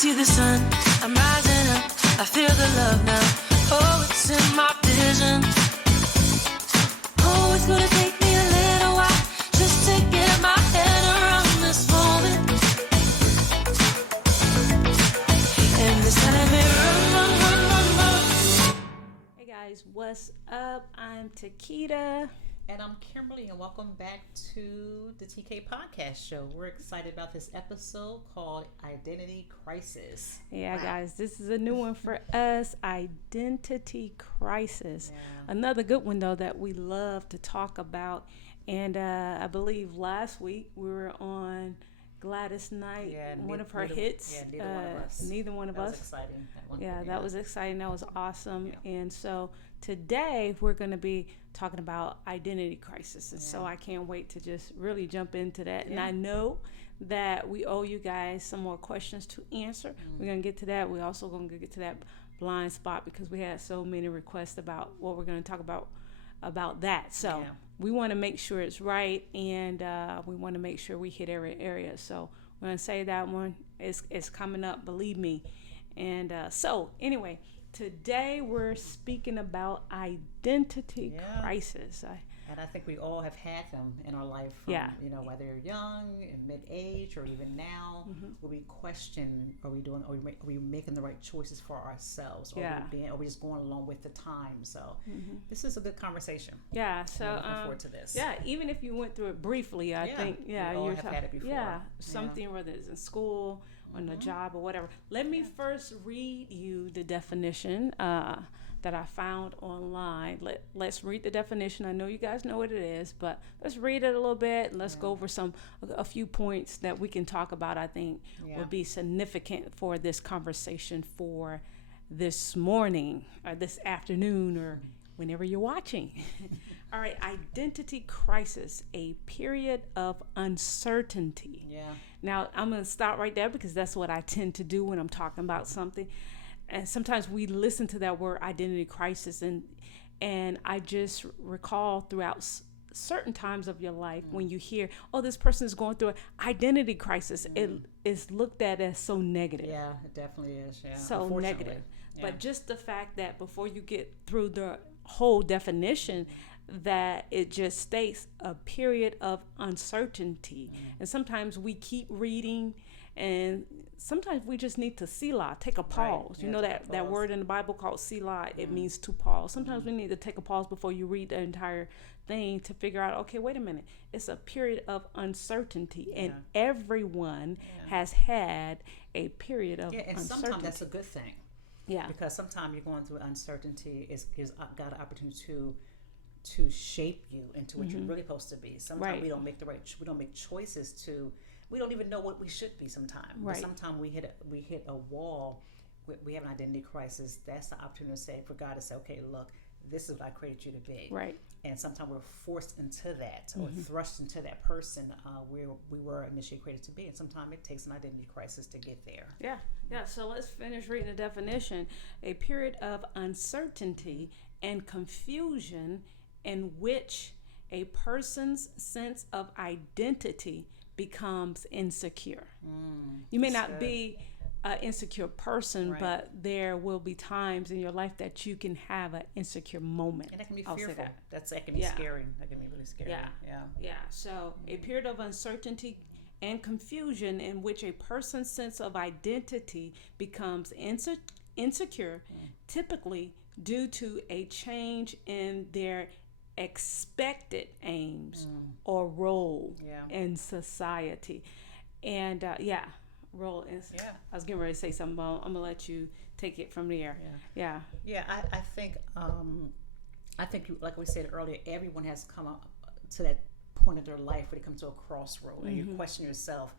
see the sun, I'm rising up, I feel the love now. Oh, it's in my vision. Oh, it's gonna take me a little while just to get my head around this moment. And this time it run. Hey guys, what's up? I'm Tquita. And I'm Kimberly, and welcome back to the TK Podcast Show. We're excited about this episode called Identity Crisis. Yeah, wow. Guys, this is a new one for us, Identity Crisis. Yeah. Another good one, though, that we love to talk about. And I believe last week we were on Gladys Knight, one of her hits. Yeah, neither one of us. Neither one of us. That was exciting. That was exciting. That was awesome. Yeah. And so today we're going to be talking about identity crisis. And so I can't wait to just really jump into that. Yeah. And I know that we owe you guys some more questions to answer. We're going to get to that. We're also going to get to that blind spot because we had so many requests about what we're going to talk about that. So we want to make sure it's right, and we want to make sure we hit every area. So we're going to say that one is coming up, believe me. And so anyway, today we're speaking about identity crisis. And I think we all have had them in our life from, whether you're young, in mid-age, or even now, where we question, are we making the right choices for ourselves? Or are we just going along with the time? So this is a good conversation. Yeah, so I'm looking forward to this. Yeah, even if you went through it briefly, I think, we all have had it before. Yeah, something, whether it's in school, on the job, or whatever. Let me first read you the definition that I found online. Let's read the definition. I know you guys know what it is, but let's read it a little bit. Let's go over a few points that we can talk about, I think would be significant for this conversation for this morning or this afternoon or whenever you're watching. All right, identity crisis, a period of uncertainty. Yeah. Now, I'm going to stop right there because that's what I tend to do when I'm talking about something. And sometimes we listen to that word identity crisis, and I just recall throughout certain times of your life when you hear, oh, this person is going through an identity crisis, it is looked at as so negative. Yeah, it definitely is. Yeah. So negative. Yeah. But just the fact that before you get through the whole definition, that it just states a period of uncertainty. And sometimes we keep reading, and sometimes we just need to selah, take a pause. Right. You know that word in the Bible called selah, it means to pause. Sometimes we need to take a pause before you read the entire thing to figure out, okay, wait a minute, it's a period of uncertainty, and everyone has had a period of uncertainty. And sometimes that's a good thing. Yeah. Because sometimes you're going through uncertainty is got an opportunity to shape you into what you're really supposed to be. Sometimes we don't make choices we don't even know what we should be sometimes. But sometimes we hit a wall, we have an identity crisis. That's the opportunity for God to say, okay, look, this is what I created you to be. Right. And sometimes we're forced into that or thrust into that person where we were initially created to be. And sometimes it takes an identity crisis to get there. Yeah. So let's finish reading the definition. A period of uncertainty and confusion in which a person's sense of identity becomes insecure. You may not be an insecure person, but there will be times in your life that you can have an insecure moment. And that can be fearful. That can be scary. That can be really scary. Yeah. So a period of uncertainty and confusion in which a person's sense of identity becomes insecure, typically due to a change in their expected aims or role in society. And role in I was getting ready to say something, but I'm gonna let you take it from there. I think like we said earlier, everyone has come up to that point in their life where they come to a crossroad and you question yourself,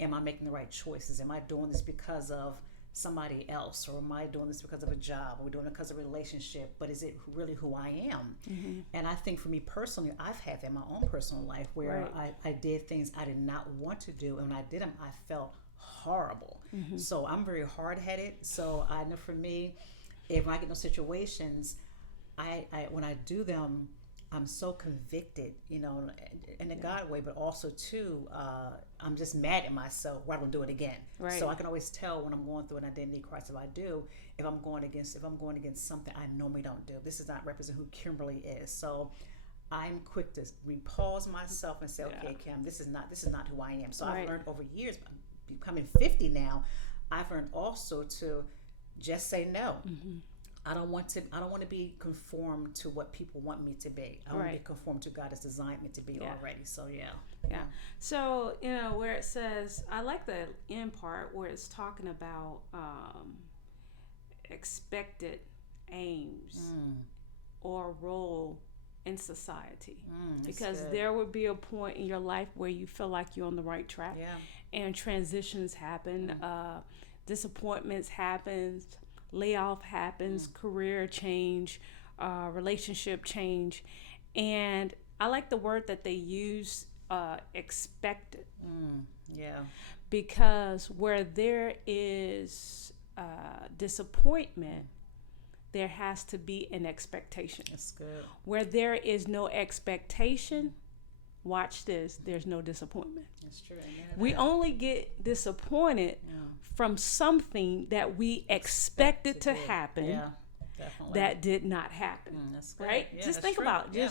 am I making the right choices? Am I doing this because of somebody else, or am I doing this because of a job, or doing it because of a relationship, but is it really who I am? And I think for me personally, I've had that in my own personal life where I did things I did not want to do, and when I did them, I felt horrible. So I'm very hard-headed, so I know for me, if I get in those situations, I when I do them, I'm so convicted, in a God way, but also too, I'm just mad at myself. Why don't I do it again? Right. So I can always tell when I'm going through an identity crisis. If I do, if I'm going against something I normally don't do. This does not represent who Kimberly is. So I'm quick to repause myself and say, okay, Kim, this is not who I am. So I've learned over years, becoming 50 now, I've learned also to just say no. Mm-hmm. I don't want to be conformed to what people want me to be. I want to be conformed to God has designed me to be already. So yeah. So where it says, I like the end part where it's talking about expected aims or role in society, because there would be a point in your life where you feel like you're on the right track, and transitions happen, disappointments happens, layoff happens, career change, relationship change, and I like the word that they use, expected, because where there is disappointment, there has to be an expectation. That's good. Where there is no expectation, watch this, there's no disappointment. That's true. We only get disappointed from something that we expected to happen. Yeah, definitely. That did not happen. That's good. Right? Yeah, Just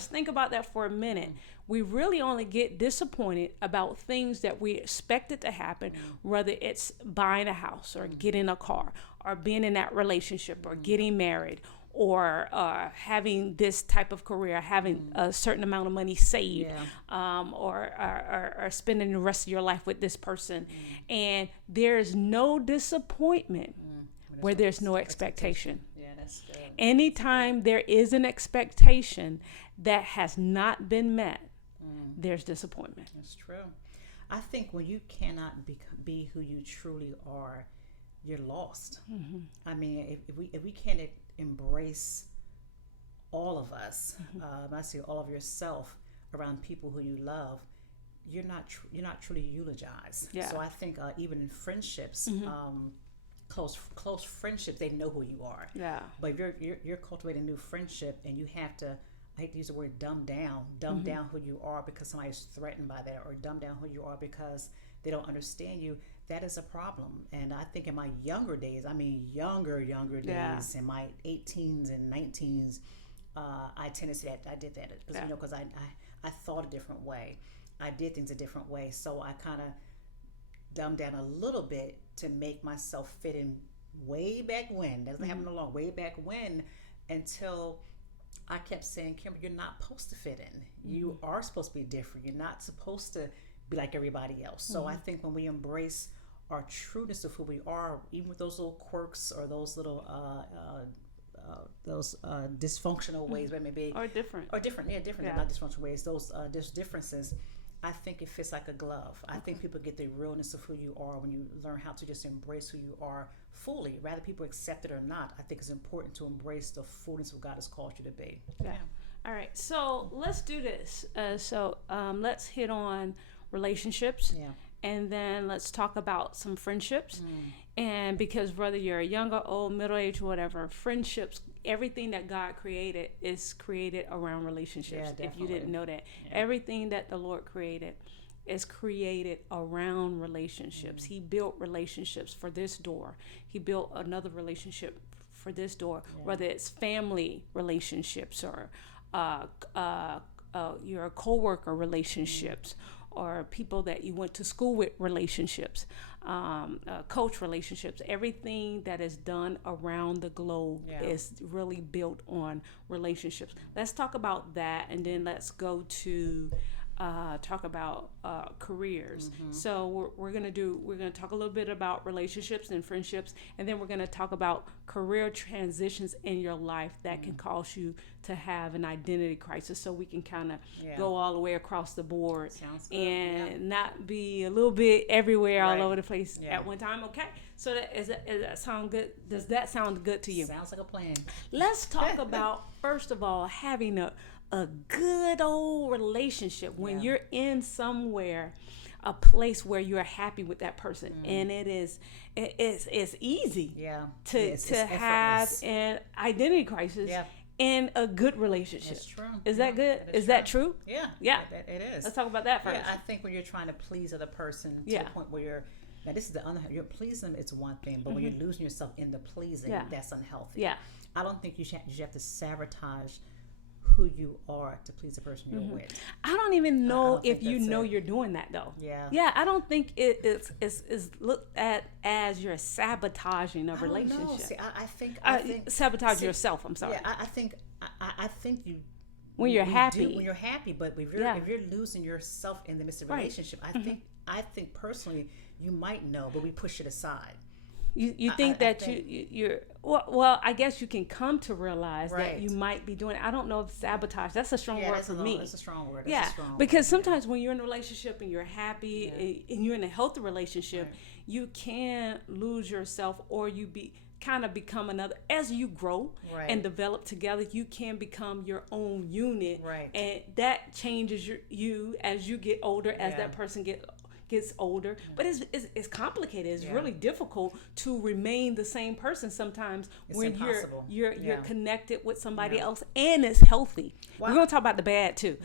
think about that for a minute. We really only get disappointed about things that we expected to happen, whether it's buying a house or getting a car or being in that relationship or getting married or having this type of career, having a certain amount of money saved, or spending the rest of your life with this person. And there's no disappointment where there's no expectation. Yeah, that's good. Anytime there is an expectation that has not been met, there's disappointment. That's true. I think when you cannot be who you truly are, you're lost. I mean, if we can't embrace all of us, I say all of yourself around people who you love, you're not truly eulogized. Yeah. So I think even in friendships, close friendships, they know who you are. Yeah. But if you're cultivating a new friendship and you have to, I hate to use the word dumb down who you are because somebody's threatened by that, or dumb down who you are because they don't understand you, that is a problem. And I think in my younger days, younger days, in my 18s and 19s, I tended to say that I did that because I thought a different way. I did things a different way. So I kind of dumbed down a little bit to make myself fit in way back when. That doesn't happen along way back when, until I kept saying, Kimberly, you're not supposed to fit in. You are supposed to be different. You're not supposed to be like everybody else. So I think when we embrace our trueness of who we are, even with those little quirks or those little dysfunctional ways, where maybe different, not dysfunctional ways. Those differences, I think it fits like a glove. I think people get the realness of who you are when you learn how to just embrace who you are fully. Rather people accept it or not, I think it's important to embrace the fullness of God has called you to be. Yeah. All right. So let's do this. Let's hit on relationships. Yeah. And then let's talk about some friendships. And because whether you're young or old, middle age, whatever, friendships, everything that God created is created around relationships. Yeah, if you didn't know that. Everything that the Lord created is created around relationships. He built relationships for this door. He built another relationship for this door, whether it's family relationships or your co-worker relationships, or people that you went to school with relationships, coach relationships. Everything that is done around the globe is really built on relationships. Let's talk about that, and then let's go to talk about careers. So we're gonna talk a little bit about relationships and friendships, and then we're gonna talk about career transitions in your life that can cause you to have an identity crisis. So we can kind of go all the way across the board and not be a little bit everywhere, all over the place at one time. Okay. So does that sound good? Does that sound good to you? Sounds like a plan. Let's talk about, first of all, having a good old relationship when you're in somewhere, a place where you're happy with that person, and it's easy to have an identity crisis in a good relationship. That's true. Is that good? Is that true? Yeah. Yeah. It is. Let's talk about that first. Yeah, I think when you're trying to please other person to the point where now this is the other, you're pleasing them, it's one thing, but when you're losing yourself in the pleasing, that's unhealthy. Yeah. I don't think you have to sabotage who you are to please the person you're with. I don't even know if you know it. you're doing that though. Yeah. Yeah, I don't think it's looked at as you're sabotaging a relationship. No, see, I think sabotage yourself. I'm sorry. Yeah, I think you. When you're happy. When you're happy, but if you're losing yourself in the midst of a relationship, I think personally you might know, but we push it aside. You think you're well, I guess you can come to realize that you might be doing it. I don't know if sabotage, that's a strong word for me. That's a strong word. Because sometimes when you're in a relationship and you're happy and you're in a healthy relationship, you can lose yourself, or you kind of become another. As you grow and develop together, you can become your own unit, and that changes you as you get older, as that person gets older. But it's complicated. It's really difficult to remain the same person sometimes when you're connected with somebody else, and it's healthy. Wow. We're gonna talk about the bad too.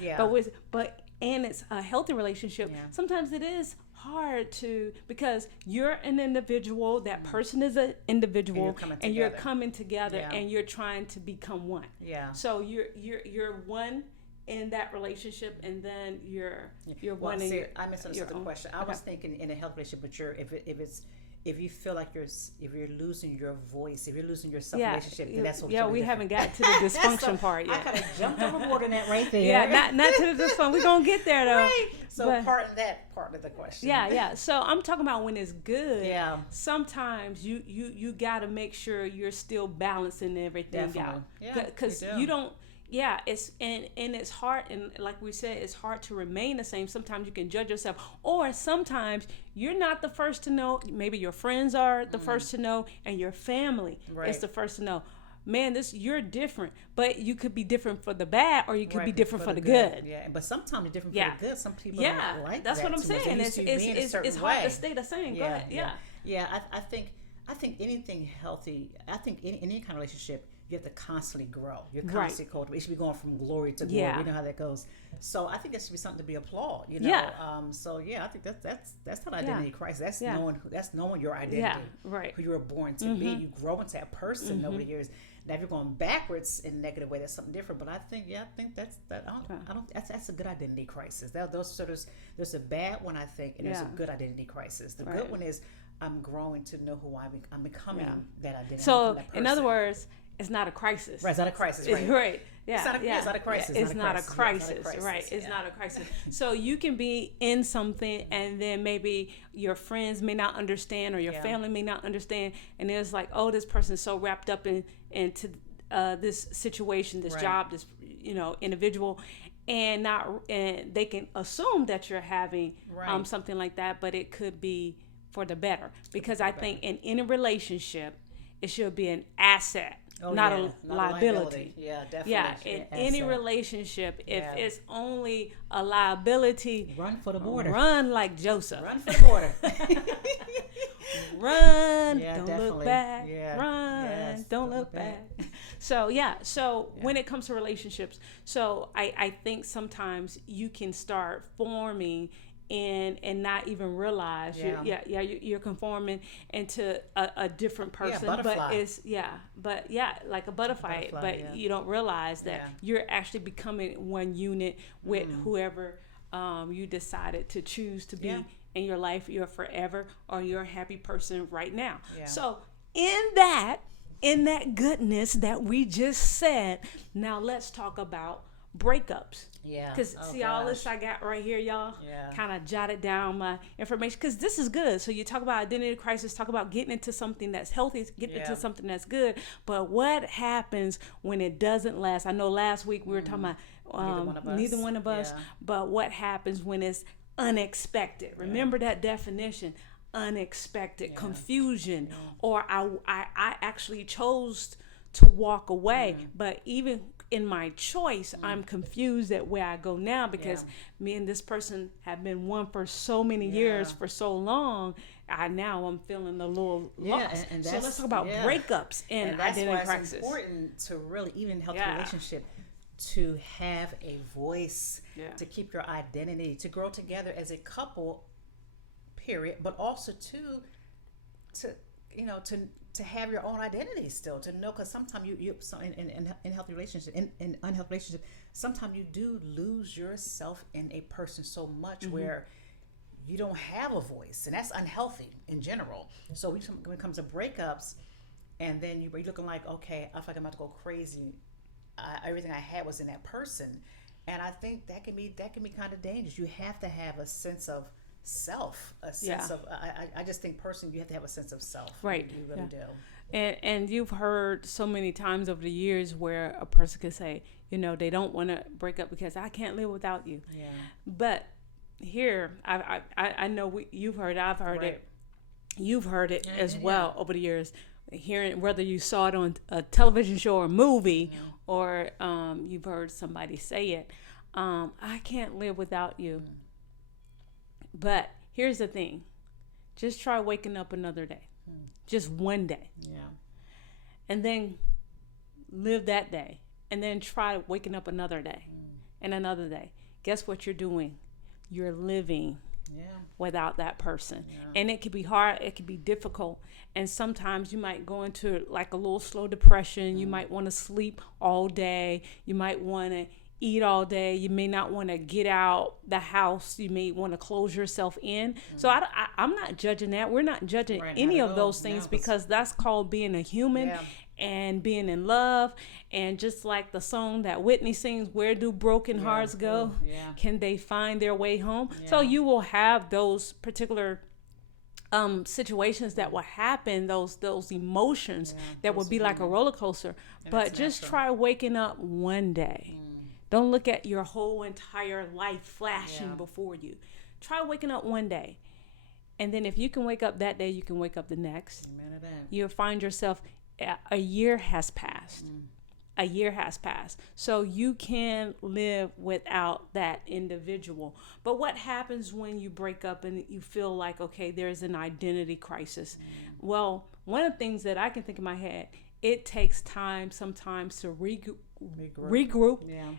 But it's a healthy relationship. Sometimes it is hard because you're an individual, that person is an individual, and you're coming together and you're trying to become one. So you're one in that relationship, and then you're one in I misunderstood the question. I was thinking in a healthy relationship, but if you feel like if you're losing your voice, if you're losing your self-relationship, then that's what we haven't gotten to the dysfunction part yet. I kind of jumped overboard in that right there. Not to the dysfunction. We're going to get there, though. Right. So part of the question. So I'm talking about when it's good. Sometimes you got to make sure you're still balancing everything out. Because you don't... it's it's hard, and like we said, it's hard to remain the same. Sometimes you can judge yourself, or sometimes you're not the first to know. Maybe your friends are the first to know, and your family is the first to know. Man, you're different, but you could be different for the bad, or you could be different for the good. But sometimes you're different for the good. Some people don't like that's that. That's what I'm saying. It's hard to stay the same. Go ahead. I think anything healthy. I think in any kind of relationship, you have to constantly grow. You're constantly cultivating. You should be going from glory to glory. You know how that goes. So I think that should be something to be applauded. You know. I think that's not identity crisis. That's knowing your identity. Who you were born to be. You grow into that person over the years. Now, if you're going backwards in a negative way, that's something different. But I think that's a good identity crisis. There's a bad one, I think, and there's a good identity crisis. The good one is I'm growing to know who I'm becoming that identity. So, in other words, it's not a crisis. Right, it's not a crisis. Right. It's not a crisis. It's not a crisis. Right. It's not a crisis. So you can be in something, and then maybe your friends may not understand, or your family may not understand, and it's like, oh, this person's so wrapped up into this situation, this job, this individual, and they can assume that you're having something like that, but it could be for the better, because I think in any relationship, it should be an asset. Not a liability. Yeah, definitely. In any relationship, if it's only a liability, run for the border. Run like Joseph. Run for the border. Run. Don't look back. Run. Don't look back. So when it comes to relationships, I think sometimes you can start forming and not even realize you're conforming into a different person, but it's like a butterfly, but you don't realize that you're actually becoming one unit with whoever you decided to choose to be in your life, your forever, or you're a happy person right now. So in that goodness that we just said, now let's talk about breakups. Because all this I got right here, y'all, kind of jotted down my information, because this is good. So you talk about identity crisis, talk about getting into something that's healthy, getting into something that's good. But what happens when it doesn't last? I know last week we were talking about neither one of us, but what happens when it's unexpected? Remember that definition. Unexpected, confusion, or I actually chose to walk away, but even in my choice, I'm confused at where I go now, because me and this person have been one for so many years, for so long, now I'm feeling a little Yeah, lost. and So that's, let's talk about yeah. breakups and And that's identity why crisis. it's important to really, even in healthy Yeah. relationship, to have a voice, Yeah. to keep your identity, to grow together as a couple, period, but also to you know to have your own identity still, to know, because sometimes you so in healthy relationship, in unhealthy relationship, sometimes you do lose yourself in a person so much where you don't have a voice, and that's unhealthy in general. So when it comes to breakups, and then you're looking like, okay, I feel like I'm about to go crazy. Everything I had was in that person, and I think that can be kind of dangerous. You have to have a sense of self, a sense of. I just think personally, you have to have a sense of self. Right. You really do. And you've heard so many times over the years where a person could say, they don't want to break up because I can't live without you. Yeah. But here, I know you've heard it, I've heard Right. it, you've heard it as yeah. well over the years. Hearing whether you saw it on a television show or a movie, or you've heard somebody say it, I can't live without you. But here's the thing: just try waking up another day, just one day, and then live that day, and then try waking up another day and another day. Guess what you're doing? You're living without that person. And it could be hard, it could be difficult, and sometimes you might go into like a little slow depression. You might want to sleep all day, you might want to eat all day, you may not want to get out the house, you may want to close yourself in. So I'm not judging that. We're not judging any of those things, because that's called being a human and being in love. And just like the song that Whitney sings, where do broken hearts go? Can they find their way home? So you will have those particular situations that will happen, those emotions that will be like a roller coaster. But just try waking up one day. Don't look at your whole entire life flashing before you. Try waking up one day. And then if you can wake up that day, you can wake up the next. Amen to that. You'll find yourself, a year has passed. A year has passed. So you can live without that individual. But what happens when you break up and you feel like, okay, there's an identity crisis? Well, one of the things that I can think in my head, it takes time sometimes to regroup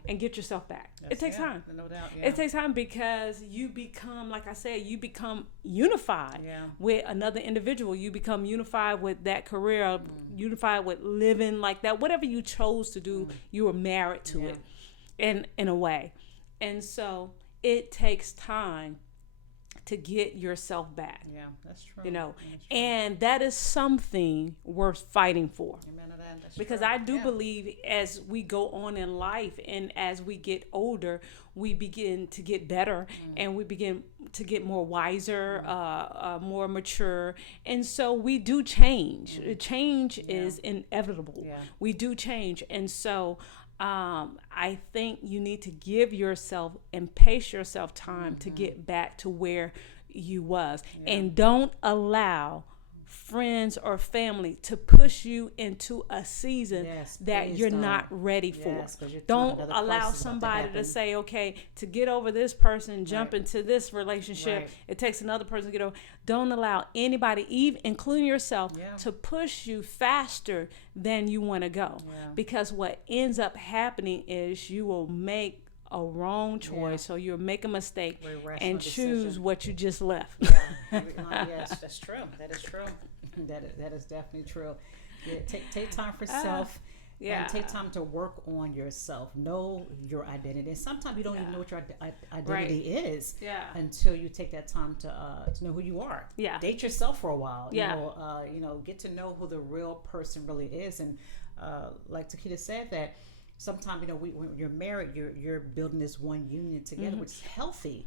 and get yourself back. It takes time. No doubt. It takes time, because you become, like I said, you become unified with another individual. You become unified with that career, unified with living like that. Whatever you chose to do, you were married to it in a way. And so it takes time to get yourself back. Yeah, that's true. And that is something worth fighting for. Amen to that. That's Because true. I do believe as we go on in life and as we get older, we begin to get better and we begin to get more wiser, more mature. And so we do change. Change is inevitable. We do change. And so I think you need to give yourself and pace yourself time to get back to where you was. And don't allow friends or family to push you into a season that you're not ready for. Don't allow somebody to say, okay, to get over this person, jump into this relationship, it takes another person to get over. Don't allow anybody, even including yourself, to push you faster than you want to go. Because what ends up happening is you will make a wrong choice, or you'll make a mistake and choose decision. what you just left. Yes, that's true. That is true. That is definitely true. Take time for self. And take time to work on yourself. Know your identity. And sometimes you don't even know what your identity is until you take that time to know who you are. Date yourself for a while. Get to know who the real person really is. And like Tquita said, that sometimes when you're married, you're building this one union together, which is healthy.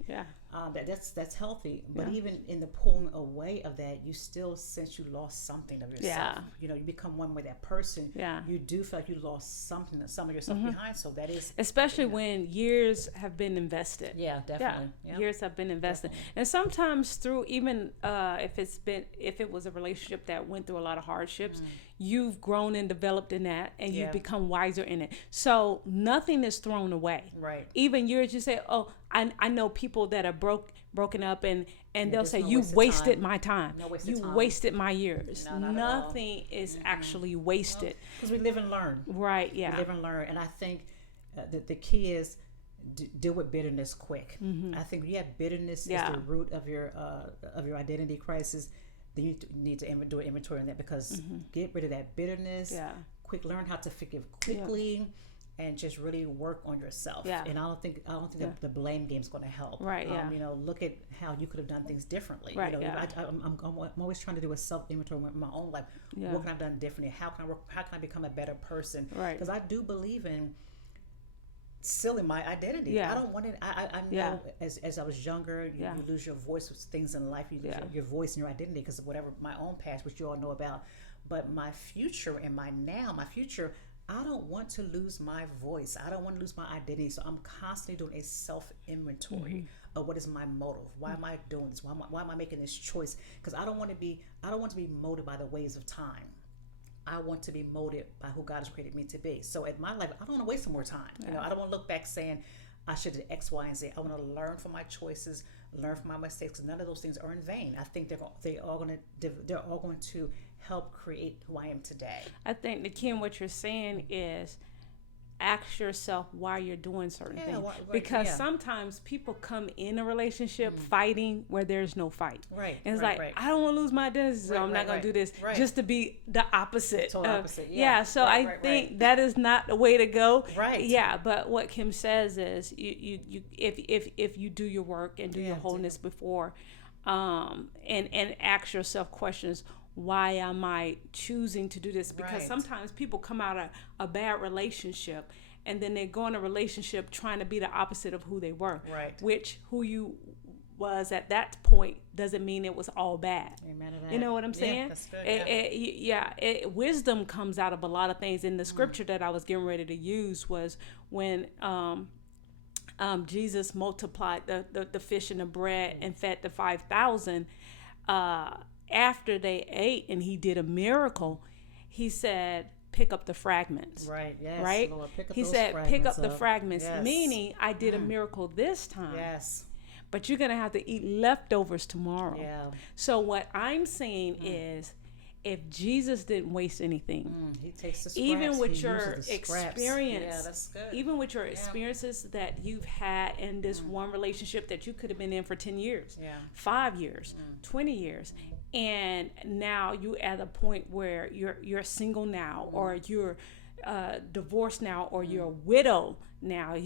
That's healthy. But even in the pulling away of that, you still sense you lost something of yourself. You become one with that person. You do feel like you lost some of yourself behind. So that is especially when years have been invested. Definitely. Years have been invested. And sometimes through even if it was a relationship that went through a lot of hardships, you've grown and developed in that, and you've become wiser in it. So nothing is thrown away. Even years, you say, oh, I know people that are broken up, and and Yeah, they'll there's say, no you wasted wasted time. my time. No wasted You time. wasted my years. No, not at all. Nothing is actually wasted. Because we live and learn. Right, We yeah. live and learn. And I think that the key is deal with bitterness quick. I think bitterness Yeah. is the root of your identity crisis. Then you need to do an inventory on that, because get rid of that bitterness. Yeah. Learn how to forgive quickly, and just really work on yourself. Yeah. And I don't think the blame game is going to help. Right, yeah. Look at how you could have done things differently. Right, I'm always trying to do a self inventory in my own life. Yeah. What can I have done differently? How can I work? How can I become a better person? Right. Because I do believe in sealing my identity. Yeah. I don't want it. I know as I was younger, you lose your voice with things in life. You lose your voice and your identity because of whatever my own past, which you all know about. But my future and my future, I don't want to lose my voice. I don't want to lose my identity. So I'm constantly doing a self inventory of what is my motive. Why am I doing this? Why am I making this choice? Because I don't want to be molded by the ways of time. I want to be molded by who God has created me to be. So in my life, I don't want to waste some more time. I don't want to look back saying I should have X, Y, and Z. I want to learn from my choices, learn from my mistakes, because none of those things are in vain. I think they're all going to help create who I am today. I think, Kim, what you're saying is ask yourself why you're doing certain things. Because sometimes people come in a relationship fighting where there's no fight. Right. And it's I don't want to lose my identity, so I'm not going to do this just to be the opposite. Total opposite. So I think that is not the way to go. Right. Yeah, but what Kim says is you if you do your work and do your wholeness before, and ask yourself questions. Why am I choosing to do this? Because sometimes people come out of a bad relationship and then they go in a relationship trying to be the opposite of who they were. Right. Which who you was at that point doesn't mean it was all bad. Amen to that. You know what I'm saying? Yeah, that's good. Wisdom comes out of a lot of things. And the scripture that I was getting ready to use was when Jesus multiplied the fish and the bread and fed the 5,000. After they ate and he did a miracle, he said, pick up the fragments. Right, yes. Right? Lord, He said, pick up the fragments, meaning I did a miracle this time. Yes. But you're going to have to eat leftovers tomorrow. Yeah. So what I'm saying is, if Jesus didn't waste anything, he takes the scraps. even with He your uses the scraps. experience, Yeah, that's good. even with your experiences that you've had in this one relationship that you could have been in for 10 years, 5 years, 20 years, and now you at a point where you're single now, or you're divorced now, or you're a widow now,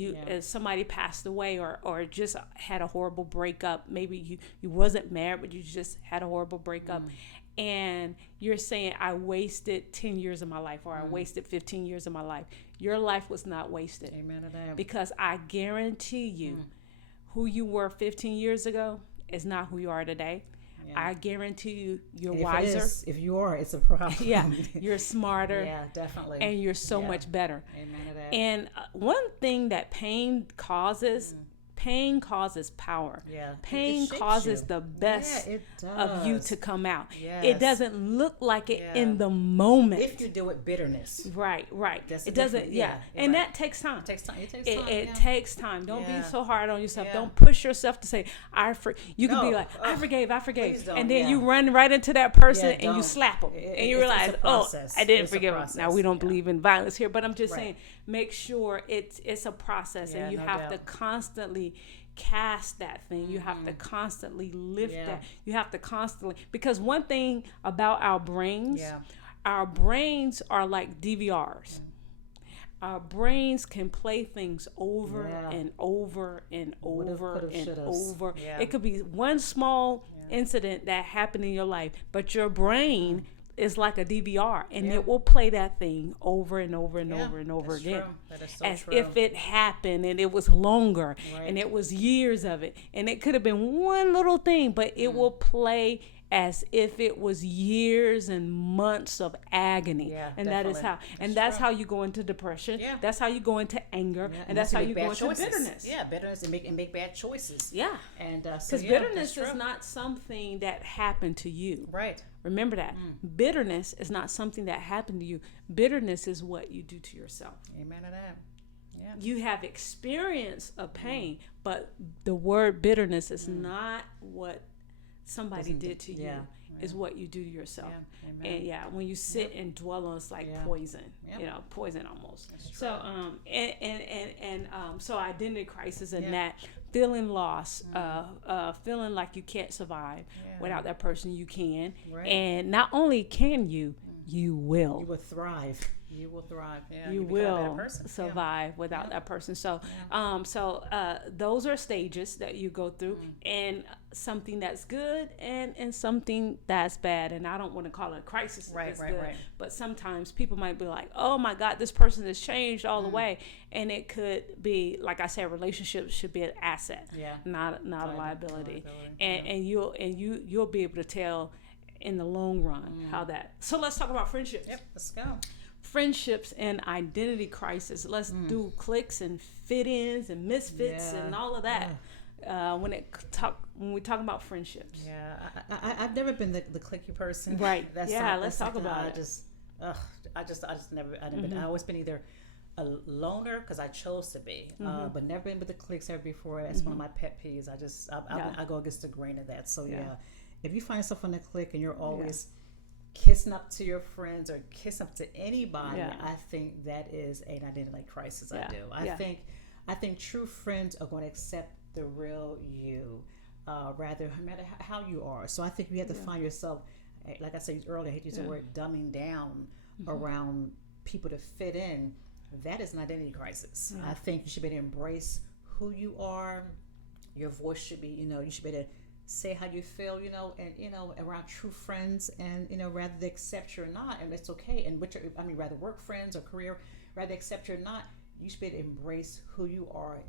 somebody passed away, or just had a horrible breakup. Maybe you wasn't married, but you just had a horrible breakup. And you're saying, I wasted 10 years of my life, or I wasted 15 years of my life. Your life was not wasted. Amen to that. Because I guarantee you, who you were 15 years ago is not who you are today. I guarantee you, you're wiser. If you are, it's a problem. You're smarter. Yeah, definitely. And you're so much better. Amen to that. And one thing that pain causes power. Yeah. Pain causes the best of you to come out. Yes. It doesn't look like it in the moment. If you do it bitterness. Right. That's it doesn't, and that takes time. It takes time. It takes time. Don't be so hard on yourself. Don't push yourself to say, you can be like, I forgave. And then you run right into that person and you slap them. And you realize, I didn't forgive them. Now, we don't believe in violence here, but I'm just saying, make sure it's a process, and you have to constantly cast that thing. You have to constantly lift that. You have to constantly, because one thing about our brains are like DVRs. Our brains can play things over and over and over and over. It could be one small incident that happened in your life, but your brain is like a DVR, and it will play that thing over and over and over and over again. True. That is so as true. if it happened and it was longer and it was years of it, and it could have been one little thing, but it will play as if it was years and months of agony. And that is how, that's how you go into depression. That's how you go into anger, and that's how you go into bitterness. Bitterness, and make bad choices. And because bitterness is not something that happened to you. Right. Remember that. Bitterness is not something that happened to you. Bitterness is what you do to yourself. Amen to that. Yeah. You have experience of pain, but the word bitterness is not what somebody did to you is what you do to yourself. And when you sit and dwell on, it's like poison, poison almost. So so identity crisis and that feeling lost, feeling like you can't survive without that person. You can, and not only can you will. You will thrive. You will thrive. Yeah, you will survive without that person. So, those are stages that you go through, and something that's good and something that's bad. And I don't want to call it a crisis. Right. But sometimes people might be like, "Oh my God, this person has changed all the way," and it could be, like I said, relationships should be an asset, not a liability. And you'll be able to tell in the long run how that. So let's talk about friendships. Yep, let's go. Friendships and identity crisis. Let's do cliques and fit-ins and misfits and all of that. When we talk about friendships. Yeah, I've never been the cliquey person. Right. Let's talk about it. I always been either a loner because I chose to be, but never been with the cliques ever before. That's one of my pet peeves. I go against the grain of that. So if you find yourself in a clique and you're always kissing up to your friends or kiss up to anybody, I think that is an identity crisis. I think true friends are going to accept the real you, rather no matter how you are. So I think you have to find yourself, like I said earlier, I hate to use the word dumbing down around people to fit in. That is an identity crisis. I think you should be able to embrace who you are. Your voice should be, you should be able to say how you feel, and around true friends, and rather they accept you or not, and it's okay. And rather work friends or career, rather they accept you or not, you should be able to embrace who you are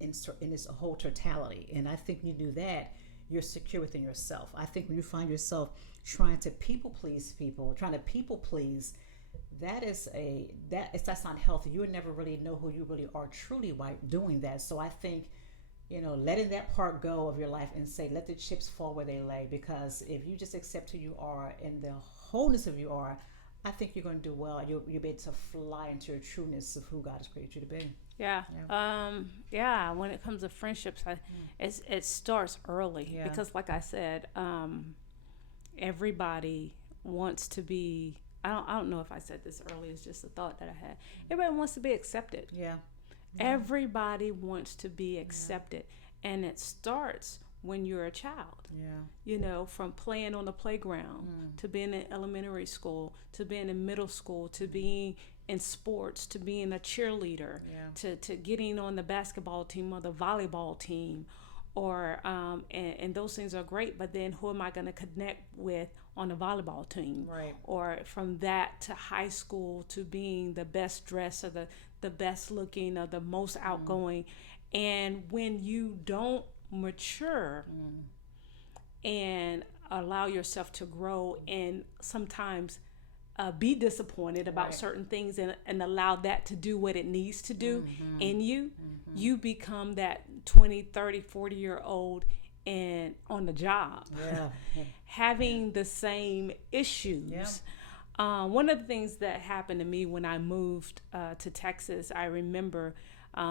in this whole totality. And I think when you do that, you're secure within yourself. I think when you find yourself trying to people please, that's not healthy. You would never really know who you really are truly by doing that. So I think letting that part go of your life and say, let the chips fall where they lay, because if you just accept who you are and the wholeness of who you are, I think you're going to do well. You'll be able to fly into your trueness of who God has created you to be. When it comes to friendships, it starts early because, like I said, everybody wants to be. I don't know if I said this earlier. It's just a thought that I had. Everybody wants to be accepted. Everybody wants to be accepted, and it starts when you're a child. From playing on the playground to being in elementary school, to being in middle school, to being in sports, to being a cheerleader, to getting on the basketball team or the volleyball team, or and those things are great. But then who am I going to connect with on the volleyball team? Right. Or from that to high school, to being the best dressed or the best looking or the most outgoing. And when you don't mature and allow yourself to grow, and sometimes be disappointed about certain things, and allow that to do what it needs to do in you, you become that 20, 30, 40-year-old and on the job having the same issues. One of the things that happened to me when I moved to Texas, I remember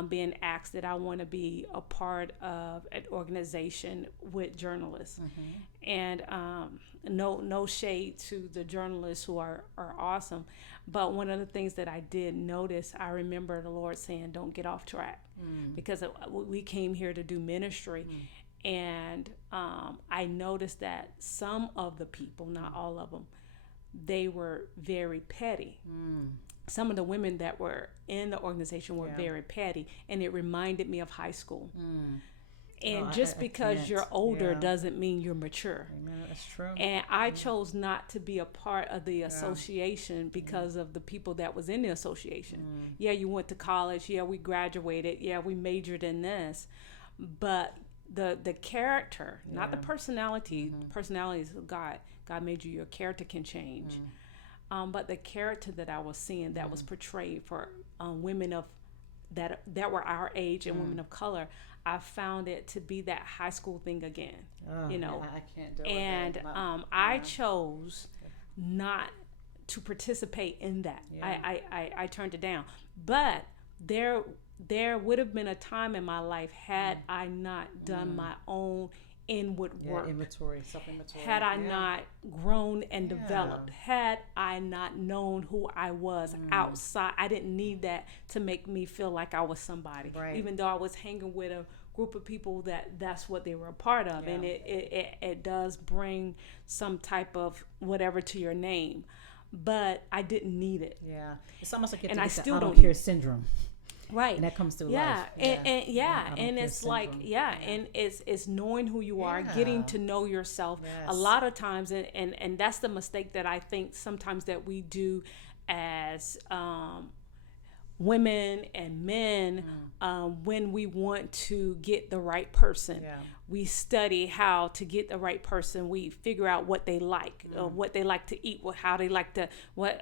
being asked that I want to be a part of an organization with journalists. And no shade to the journalists who are awesome, but one of the things that I did notice, I remember the Lord saying, don't get off track, because we came here to do ministry. And I noticed that some of the people, not all of them, they were very petty. Some of the women that were in the organization were very petty, and it reminded me of high school. And because you're older doesn't mean you're mature. Amen. That's true. And I chose not to be a part of the association because of the people that was in the association. Yeah, you went to college. Yeah, we graduated. Yeah, we majored in this. But the character, not the personality. Personality is God. God made you. Your character can change. But the character that I was seeing that was portrayed for women of that were our age and women of color, I found it to be that high school thing again. I can't do it. And I chose not to participate in that. I turned it down. But there would have been a time in my life had I not done my own inward work. Inventory, self-inventory. Had I not grown and developed, had I not known who I was outside, I didn't need that to make me feel like I was somebody. Right. Even though I was hanging with a group of people that's what they were a part of, and it does bring some type of whatever to your name, but I didn't need it. Yeah, it's almost like you And have I to get still the I don't don't care need syndrome. Right. And that comes through yeah. life. And it's like, and it's knowing who you are, getting to know yourself. Yes. A lot of times, and that's the mistake that I think sometimes that we do as women and men when we want to get the right person. We study how to get the right person. We figure out what they like, what they like to eat, how they like to, where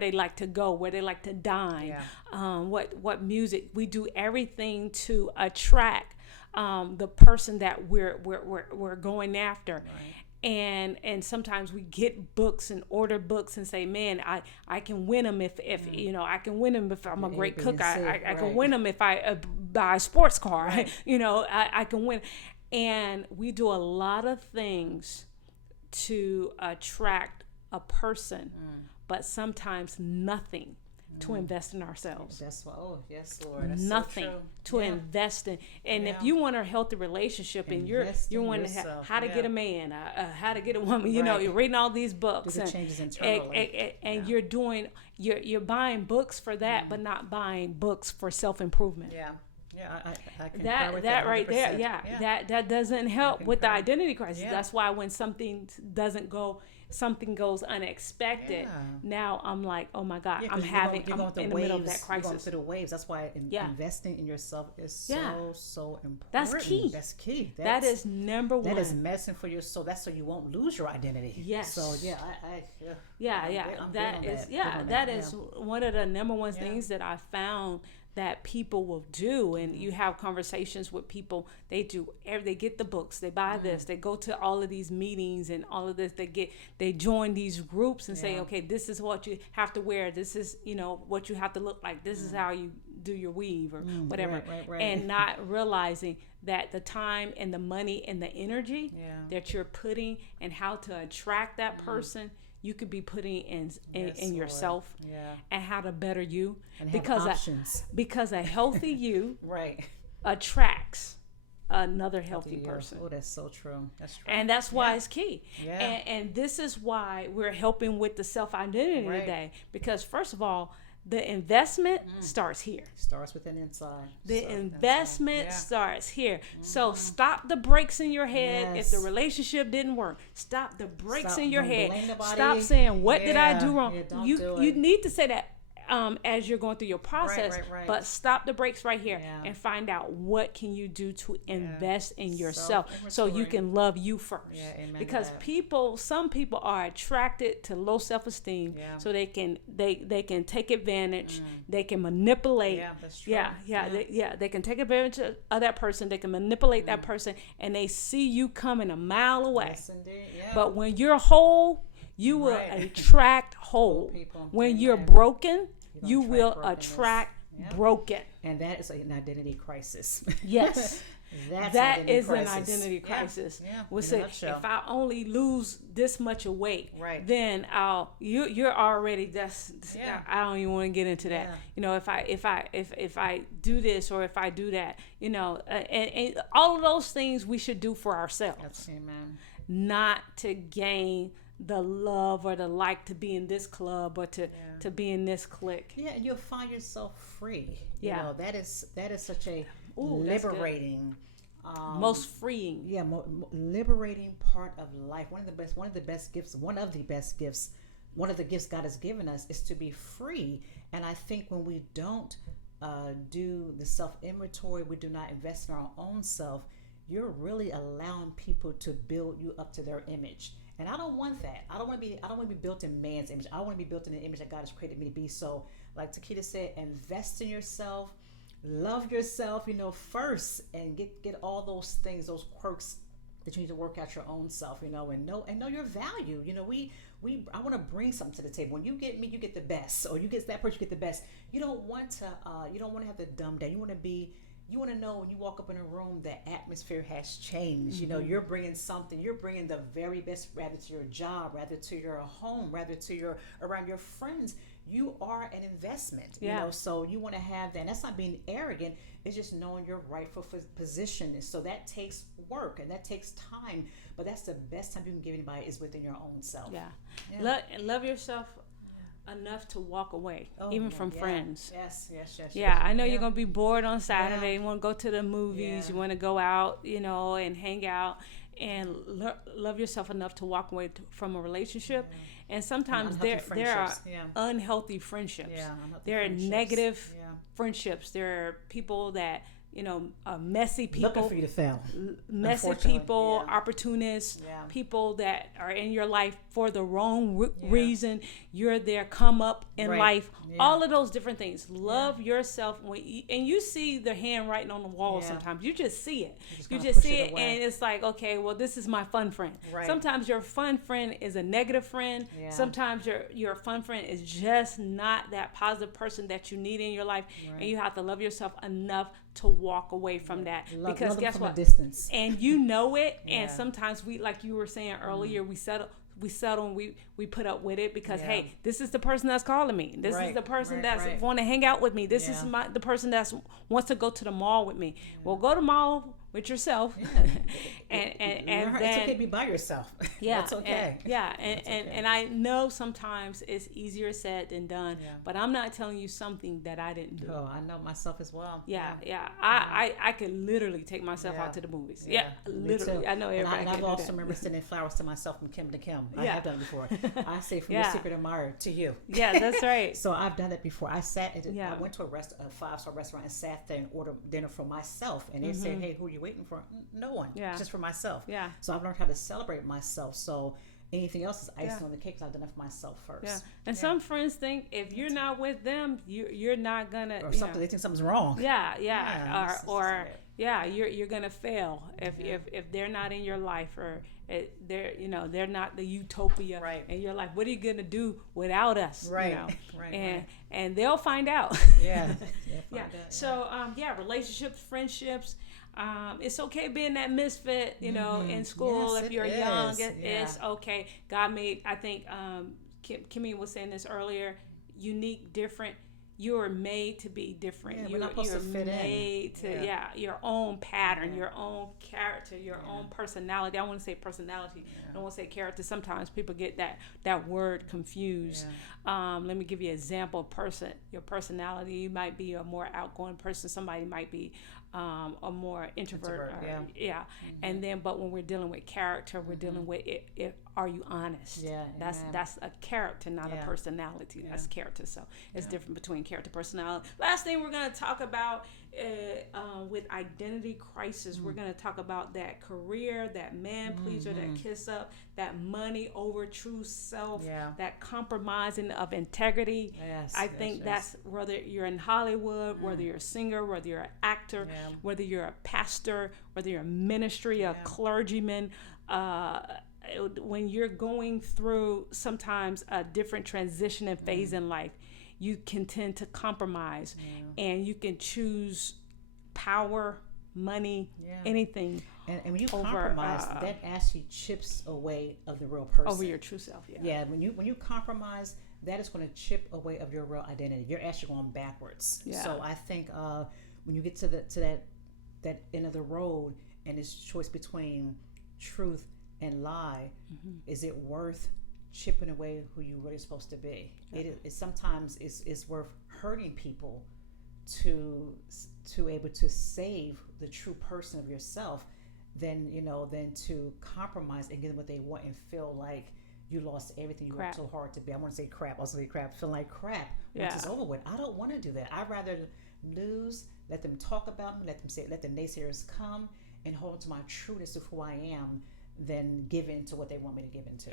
they like to go, where they like to dine, what music. We do everything to attract the person that we're going after. Right. And sometimes we get books and order books and say, man, I can win them if you know, I can win them if I'm a great cook. I can win them if I buy a sports car. Right. You know, I can win. And we do a lot of things to attract a person, but sometimes nothing to invest in ourselves. That's what. Oh, yes, Lord. That's Nothing so true. to invest in. And if you want a healthy relationship, and you want to how to get a man, how to get a woman, you know, you're reading all these books, do the changes internally. and you're buying books for that, but not buying books for self-improvement. I can that right there, that doesn't help with the identity crisis. Yeah. That's why when something goes unexpected, now I'm like, oh my God, I'm in the middle of that crisis. You're going through the waves. That's why investing in yourself is so important. That's key. That's key. That is number one. That is medicine for your soul. That's so you won't lose your identity. Yes. So that is one of the number one things that I found that people will do. And you have conversations with people, they get the books, they buy this, they go to all of these meetings and all of this, they join these groups and say, okay, this is what you have to wear, this is, you know, what you have to look like, this is how you do your weave or whatever. Right. And not realizing that the time and the money and the energy that you're putting and how to attract that person, you could be putting in yourself and how to better you, and because a healthy you right attracts another healthy person. Oh, that's so true. That's true. And that's why it's key. And this is why we're helping with the self-identity today, because first of all, the investment starts here. Starts with an inside. The investment starts here. So stop the brakes in your head. If the relationship didn't work, stop the brakes in your head. Stop saying, what did I do wrong? You need to say that as you're going through your process, but stop the brakes right here and find out what can you do to invest in yourself so you can love you first. Because some people are attracted to low self-esteem, so they can take advantage, they can manipulate. That's true. They can take advantage of that person, they can manipulate that person, and they see you coming a mile away. Yes, indeed. But when you're whole, you will attract whole. When you're broken, you will attract broken. And that is an identity crisis. Yes. That is an identity crisis. We'll say, if I only lose this much of weight, then you're already I don't even want to get into that. You know, if I do this or if I do that, you know, and all of those things we should do for ourselves. Amen. Not to gain the love or the like to be in this club or to be in this clique. Yeah, and you'll find yourself free. You know, that is such a liberating, most freeing. Yeah, liberating part of life. One of the best gifts God has given us is to be free. And I think when we don't do the self-inventory, we do not invest in our own self, you're really allowing people to build you up to their image. And I don't want that. I don't want to be built in man's image. I want to be built in the image that God has created me to be. So, like Tquita said, invest in yourself, love yourself, you know, first, and get all those things, those quirks that you need to work out your own self, you know, and know your value. You know, I want to bring something to the table. When you get me, you get the best, or you get that person, you get the best. You don't want to have the dumb down. You want to be you want to know when you walk up in a room, the atmosphere has changed. You know, you're bringing something. You're bringing the very best, rather to your job, rather to your home, rather to your around your friends. You are an investment. You know, so you want to have that. And that's not being arrogant. It's just knowing your rightful position. And so that takes work and that takes time. But that's the best time you can give anybody is within your own self. Love yourself enough to walk away, even from friends. Yes. I know you're gonna be bored on Saturday. You want to go to the movies. You want to go out, and hang out, and love yourself enough to walk away from a relationship. And sometimes there are unhealthy friendships. There are negative friendships. There are people that messy people, looking for you to fail. Messy people, opportunists, people that are in your life for the wrong reason. You're their come up in life. All of those different things. Love yourself, and you see the handwriting on the wall. Sometimes you just see it. You just see it, and it's like, okay, well, this is my fun friend. Sometimes your fun friend is a negative friend. Sometimes your fun friend is just not that positive person that you need in your life, and you have to love yourself enough to walk away from that, because guess what? Distance. And you know it, and sometimes we, like you were saying earlier, we settle and we put up with it because hey, this is the person that's calling me. This is the person that's want to hang out with me. This is the person that wants to go to the mall with me. Well, go to the mall with yourself, and then it's okay to be by yourself. That's okay. And I know sometimes it's easier said than done, but I'm not telling you something that I didn't do. Oh, I know myself as well. I could literally take myself out to the movies. Literally. I know everybody. And I've also remember sending flowers to myself from Kim to Kim. I have done it before. I say from your secret admirer to you. Yeah, that's right. So I've done that before. I went to a 5-star restaurant and sat there and ordered dinner for myself, and they said, hey, who are you waiting for? No one. Just for myself. So I've learned how to celebrate myself. So anything else is icing on the cake, because I've done it for myself first. And some friends think if you're not with them, you're not gonna, or something. They think something's wrong. You're gonna fail if they're not in your life, or they're not the utopia in your life. What are you gonna do without us? And they'll find out. So relationships, friendships. It's okay being that misfit, in school. If you're young, it's okay. God made, I think, Kimmy was saying this earlier, unique, different. You're made to be different. You're made to your own pattern, your own character, your own personality. I want to say personality. I don't want to say character. Sometimes people get that word confused. Let me give you an example. Your personality. You might be a more outgoing person. Somebody might be a more introvert. And then, but when we're dealing with character, we're dealing with it. Are you honest? That's a character, not a personality. That's character. So it's different between character, personality. Last thing we're going to talk about with identity crisis, we're going to talk about that career, that man pleaser, that kiss up, that money over true self, that compromising of integrity. I think that's whether you're in Hollywood, whether you're a singer, whether you're an actor, whether you're a pastor, whether you're a ministry, a clergyman. When you're going through sometimes a different transition and phase in life, you can tend to compromise, and you can choose power, money, anything. And when you compromise, that actually chips away of the real person. Over your true self, when you compromise, that is going to chip away of your real identity. You're actually going backwards. So I think when you get to that end of the road, and it's choice between truth and lie, is it worth chipping away who you really supposed to be? It sometimes is worth hurting people to able to save the true person of yourself than to compromise and get them what they want and feel like you lost everything you worked so hard to be. I want to say crap. I was going to say crap. Feeling like crap once it's over with. I don't want to do that. I'd rather lose, let them talk about me, let the naysayers come, and hold on to my trueness of who I am, than give in to what they want me to give into.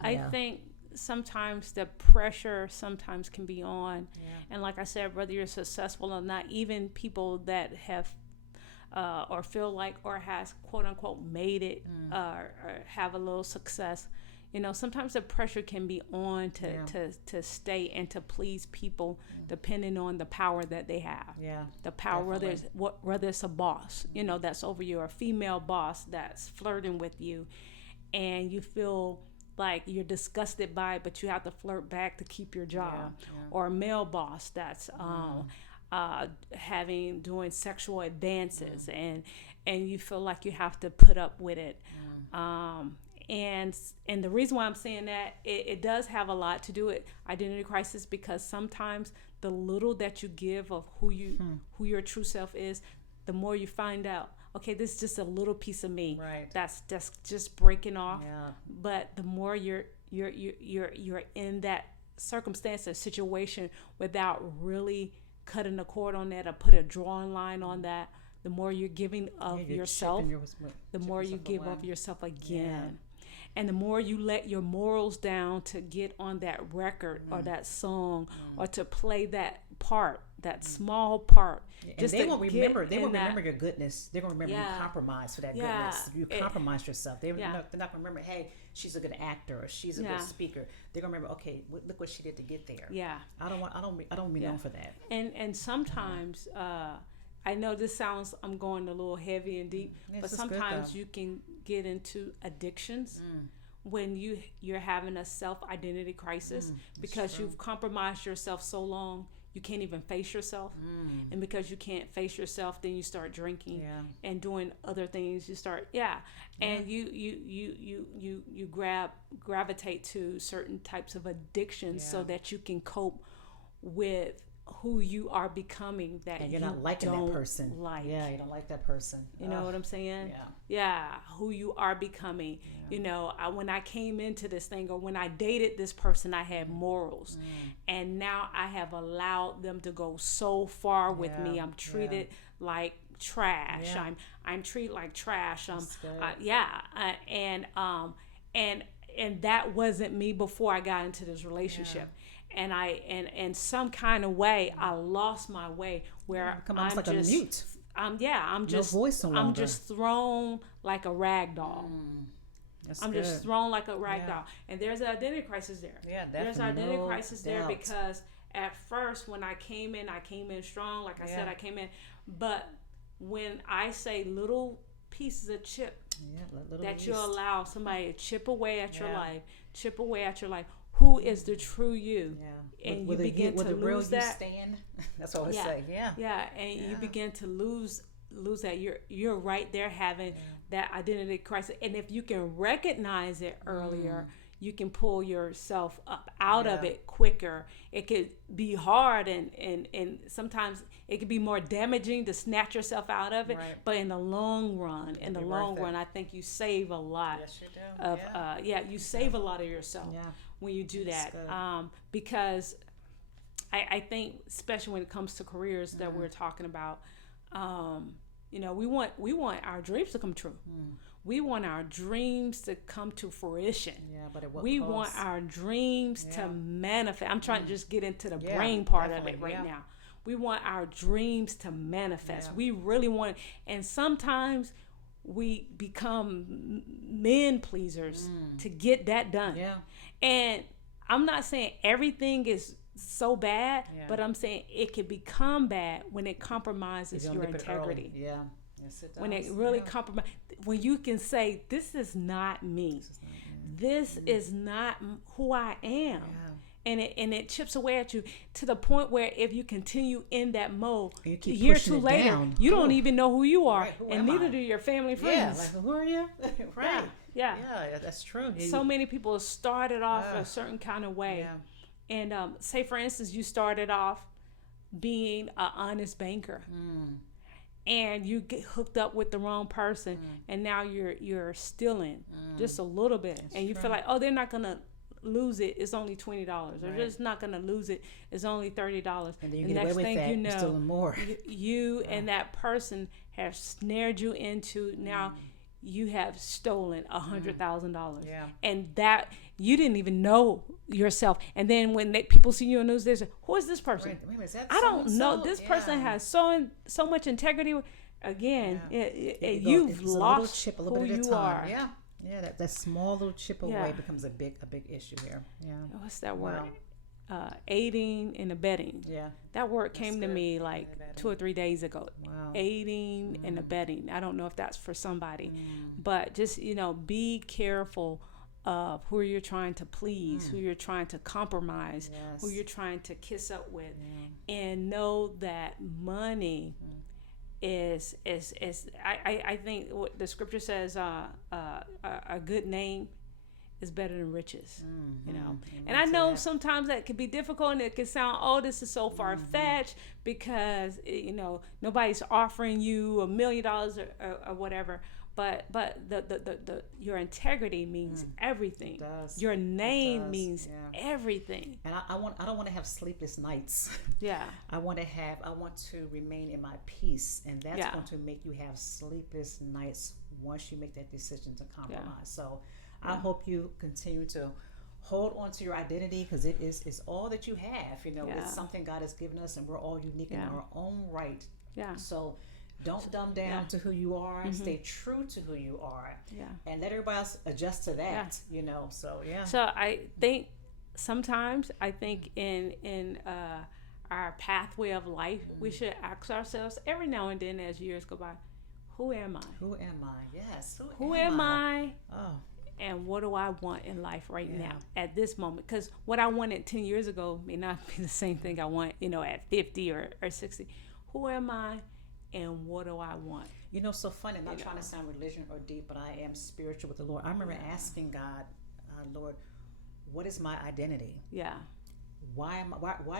I think sometimes the pressure sometimes can be on, and like I said, whether you're successful or not, even people that have or feel like or has quote unquote made it or have a little success, You know, sometimes the pressure can be on to stay and to please people, depending on the power that they have. Yeah. The power, Definitely. whether it's a boss, you know, that's over you, or a female boss that's flirting with you, and you feel like you're disgusted by it, but you have to flirt back to keep your job, or a male boss that's doing sexual advances, and you feel like you have to put up with it. And the reason why I'm saying that, it does have a lot to do with identity crisis, because sometimes the little that you give of who your true self is, the more you find out, okay, this is just a little piece of me that's just breaking off. But the more you're in that circumstance or situation without really cutting a cord on that or put a drawing line on that, the more you're giving of yourself, the more you give of yourself again. And the more you let your morals down to get on that record or that song or to play that part, that small part. And they won't remember. They won't remember your goodness. They're gonna remember you compromised for that goodness. You compromised yourself. They're not gonna remember, hey, she's a good actor or she's a good speaker. They're gonna remember, okay, look what she did to get there. Yeah. I don't be known for that. And sometimes I know this sounds, I'm going a little heavy and deep, but sometimes you can get into addictions when you're having a self-identity crisis because you've compromised yourself so long, you can't even face yourself. And because you can't face yourself, then you start drinking and doing other things. You start, and you gravitate to certain types of addictions so that you can cope with who you are becoming, that and you're not liking that person. You don't like that person. You know what I'm saying? Who you are becoming. You know, when I came into this thing, or when I dated this person, I had morals, and now I have allowed them to go so far with me. I'm treated like trash. I'm treated like trash. And that wasn't me before I got into this relationship. And in some kind of way, I lost my way, where I'm like just a mute. I'm just no voice no longer. I'm just thrown like a rag doll. Just thrown like a rag doll. And there's an identity crisis there. Yeah, definitely. There's an identity crisis there, because at first when I came in strong. Like I said, I came in. But when I say little pieces of chip that you allow somebody to chip away at your life, who is the true you? And you begin to lose that. Stand? That's what I say. And you begin to lose that. You're right there having that identity crisis. And if you can recognize it earlier, you can pull yourself up out of it quicker. It could be hard, and sometimes it could be more damaging to snatch yourself out of it. But in the long run, I think you save a lot. Yes, you do. You save a lot of yourself when you do that. Because I think, especially when it comes to careers that we're talking about, you know, we want our dreams to come true. We want our dreams to come to fruition. But at what we cost? Want our dreams to manifest. I'm trying to just get into the brain part of it right now. We want our dreams to manifest. We really want it. And sometimes we become men pleasers to get that done. And I'm not saying everything is so bad, but I'm saying it can become bad when it compromises your integrity. Yes, it does. When it really compromises, when you can say, this is not me. This is not who I am. And it chips away at you to the point where if you continue in that mode, a year or two later, you don't even know who you are, and neither do your family friends. Like, who are you? Yeah, that's true. So many people started off a certain kind of way. And say, for instance, you started off being an honest banker. And you get hooked up with the wrong person, and now you're stealing just a little bit, and you feel like, oh, they're not gonna lose it. It's only $20. They're just not gonna lose it. It's only $30. And then you get away with that. You're stealing more. You and that person have snared you into now. You have stolen $100,000, and that you didn't even know yourself. And then when people see you on news, they say, "Who is this person? I don't know. This person has so much integrity." Again, you've lost who you are. Yeah, that small little chip away Yeah. becomes a big issue here. Yeah. What's that word? Wow. Aiding and abetting. Yeah. That word That's came to good. me Aiding like and abetting. 2 or 3 days ago. Wow. Aiding and abetting. I don't know if that's for somebody, but just, be careful of who you're trying to please, who you're trying to compromise, who Yes. you're trying to kiss up with, and know that money is I think what the scripture says, a good name is better than riches, and I know sometimes that can be difficult and it can sound, oh, this is so far-fetched because nobody's offering you $1 million or whatever, but the your integrity means everything. It does. Your name does, means yeah. everything. And I don't want to have sleepless nights. Yeah. I want to remain in my peace, and that's Yeah. going to make you have sleepless nights once you make that decision to compromise. So I hope you continue to hold on to your identity, because it's all that you have. It's something God has given us, and we're all unique in our own right. Yeah. So don't dumb down to who you are. Stay true to who you are. Yeah. And let everybody else adjust to that. So yeah. So I think sometimes in our pathway of life, we should ask ourselves every now and then as years go by, who am I? Who am I? Yes. Who am I? Oh. And what do I want in life right now at this moment? Because what I wanted 10 years ago may not be the same thing I want, at 50 or 60. Who am I? And what do I want? So funny. I'm not trying to sound religious or deep, but I am spiritual with the Lord. I remember asking God, Lord, what is my identity? Yeah. Why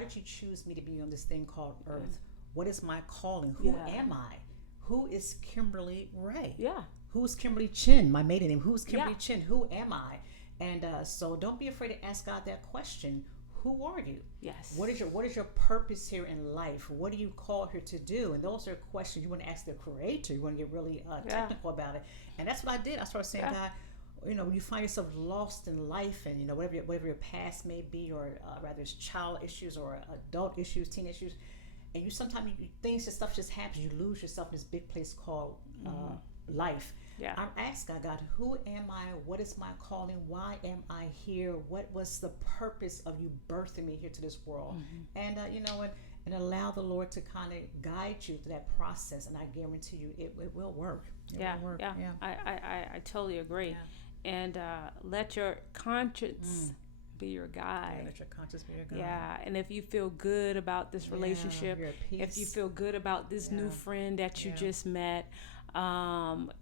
did you choose me to be on this thing called Earth? What is my calling? Who am I? Who is Kimberly Ray? Yeah. Who's Kimberly Chin? My maiden name. Who's Kimberly Chin? Who am I? And so don't be afraid to ask God that question. Who are you? Yes. What is your purpose here in life? What do you call here to do? And those are questions you want to ask the Creator. You want to get really technical about it. And that's what I did. I started saying, God, when you find yourself lost in life, and whatever your past may be, or rather it's child issues or adult issues, teen issues, and sometimes stuff just happens. You lose yourself in this big place called life. Yeah. I'm asking God, who am I? What is my calling? Why am I here? What was the purpose of you birthing me here to this world? And and allow the Lord to kind of guide you through that process. And I guarantee you, it will work. It will work. Yeah. I totally agree. Yeah. And let your conscience be your guide. Yeah, let your conscience be your guide. Yeah, and if you feel good about this relationship, you're at peace. if you feel good about this new friend that you just met,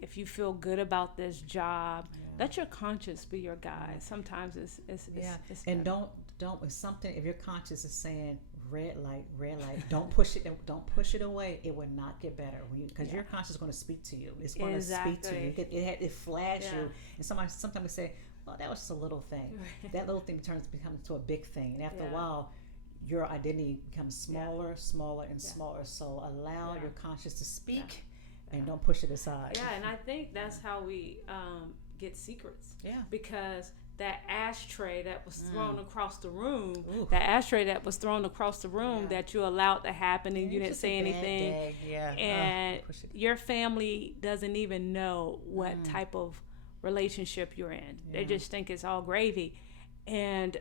if you feel good about this job, let your conscience be your guide. Sometimes it's and don't if your conscience is saying red light, don't push it away. It will not get better because your conscience is going to speak to you. It's going to speak to you. It flags you, and sometimes we say, well, that was just a little thing. That little thing becomes to a big thing, and after a while, your identity becomes smaller, and smaller. So allow your conscience to speak. And don't push it aside. Yeah, and I think that's how we get secrets. Yeah. Because that ashtray that was thrown across the room, that you allowed to happen and you didn't say anything. And your family doesn't even know what type of relationship you're in. They just think it's all gravy. And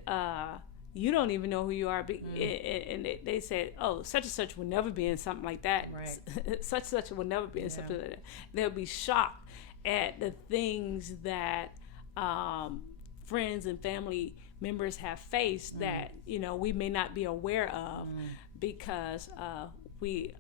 you don't even know who you are, and they said, "Oh, such and such will never be in something like that. Right. such and such will never be in something like that." They'll be shocked at the things that friends and family members have faced that we may not be aware of because we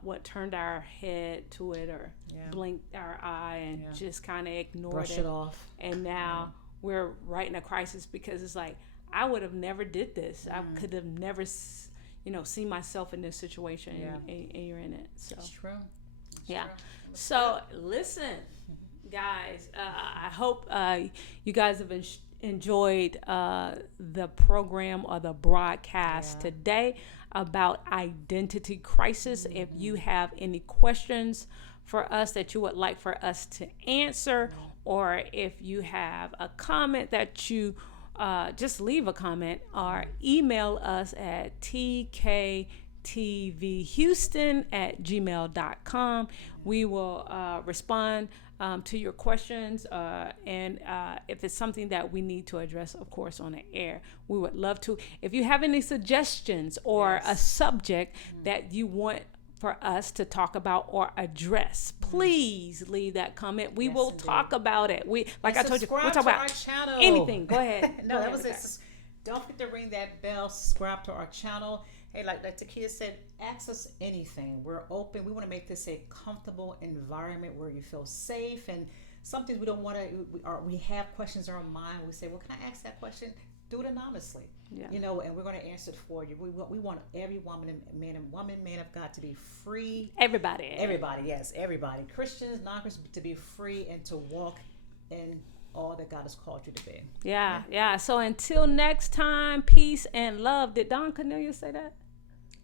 what turned our head to it or blinked our eye and just kind of ignored brush it off, and now we're right in a crisis because it's like, I would have never did this. I could have never, seen myself in this situation, and you're in it. So it's true. True. So listen, guys. I hope you guys have enjoyed the program or the broadcast today about identity crisis. If you have any questions for us that you would like for us to answer, or if you have a comment that you just leave a comment or email us at tktvhouston@gmail.com. We will respond to your questions, and if it's something that we need to address, of course, on the air, we would love to. If you have any suggestions or a subject that you want for us to talk about or address, please leave that comment. We will talk about it. Like I told you, we'll talk about anything. Go ahead. No, that was it. Don't forget to ring that bell, subscribe to our channel. Hey, like Tquita said, ask us anything. We're open. We want to make this a comfortable environment where you feel safe. And some things we don't want to, we have questions in our mind. We say, well, can I ask that question? Do it anonymously. Yeah. You know, and we're going to answer it for you. We want every woman man of God to be free. Everybody, yes, everybody. Christians, non-Christians, to be free and to walk in all that God has called you to be. Yeah. So until next time, peace and love. Did Don Cornelius say that?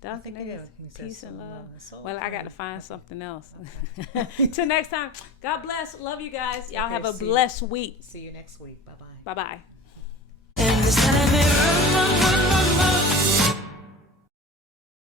Don Cornelius, peace and love. Well, I got to find something else. Till next time, God bless. Love you guys. Y'all have a blessed week. See you next week. Bye-bye. Bye-bye. And this time it